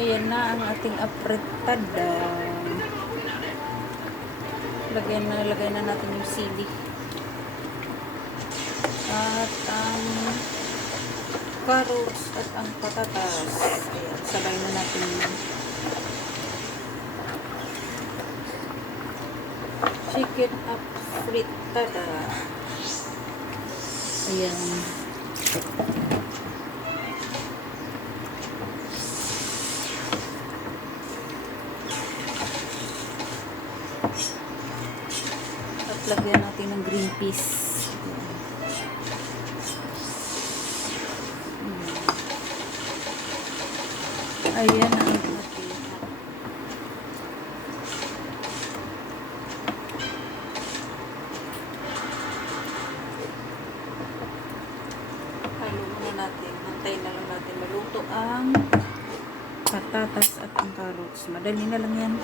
Ayan na ang ating apretada. Lagay na natin yung sili. At ang carrots at ang patatas. Ayan, sabay na natin yung chicken apretada. Ayan. At lagyan natin ng green peas. Ayan ang ating halo muna natin. Nantayin na lang natin maluto ang patatas at ang carrots. Madali na lang yan.